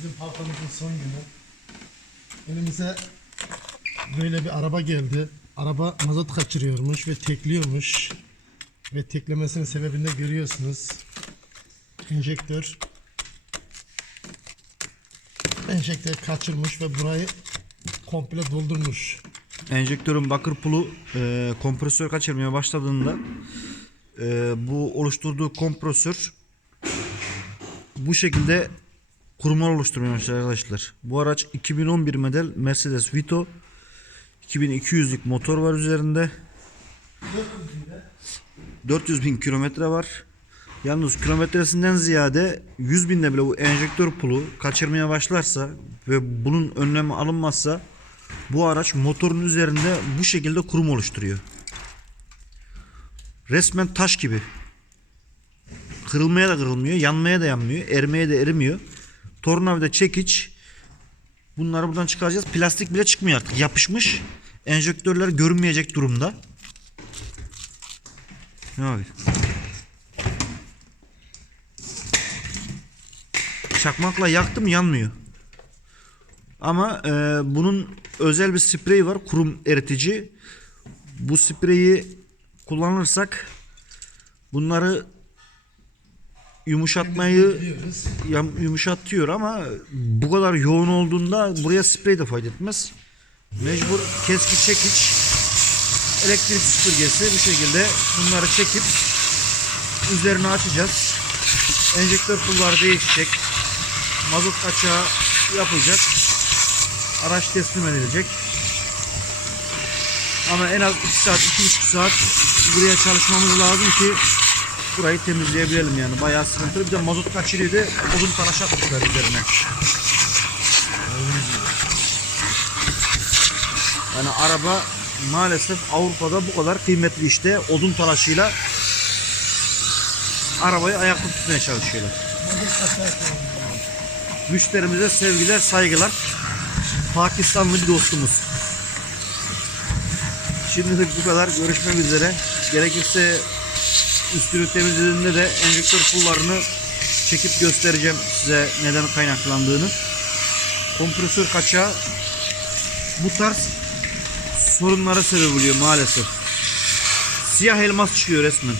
Bizim haftamızın son günü. Önümüze böyle bir araba geldi. Araba mazot kaçırıyormuş ve tekliyormuş. Ve teklemesinin sebebini görüyorsunuz. Enjektör enjektör kaçırmış ve burayı komple doldurmuş. Enjektörün bakır pulu e, kompresör kaçırmaya başladığında e, bu oluşturduğu kompresör bu şekilde kurumlar oluşturmaya başladı arkadaşlar. Bu araç 2011 model Mercedes Vito 2200'lük motor var üzerinde. 400 bin kilometre var. Yalnız kilometresinden ziyade 100 binde bile bu enjektör pulu kaçırmaya başlarsa ve bunun önlemi alınmazsa bu araç motorun üzerinde bu şekilde kurum oluşturuyor. Resmen taş gibi. Kırılmaya da kırılmıyor, yanmaya da yanmıyor, erimeye de erimiyor. Tornavida çekiç. Bunları buradan çıkaracağız. Plastik bile çıkmıyor artık. Yapışmış. Enjektörler görünmeyecek durumda. Ne abi? Çakmakla yaktım yanmıyor. Ama e, bunun özel bir spreyi var. Kurum eritici. Bu spreyi kullanırsak bunları yumuşatmayı yam- yumuşatıyor ama bu kadar yoğun olduğunda buraya sprey de fayda etmez. Mecbur keski çekiç elektrik süpürgesi bu şekilde bunları çekip üzerine açacağız. Enjektör pulları değişecek. Mazot kaçağı yapılacak. Araç teslim edilecek. Ama en az 2 saat, 2,5 saat buraya çalışmamız lazım ki burayı temizleyebilelim yani. Bayağı sıkıntılı. Bir de mazot kaçırıyor da odun talaş atmışlar üzerine. Yani araba maalesef Avrupa'da bu kadar kıymetli işte. Odun talaşıyla arabayı ayakta tutmaya çalışıyorlar. Müşterimize sevgiler, saygılar. Pakistanlı bir dostumuz. Şimdilik bu kadar. Görüşmek üzere. Gerekirse üstünü temizlediğinde de enjektör pullarını çekip göstereceğim size neden kaynaklandığını. Kompresör kaçağı bu tarz sorunlara sebep oluyor maalesef. Siyah elmas çıkıyor resmen.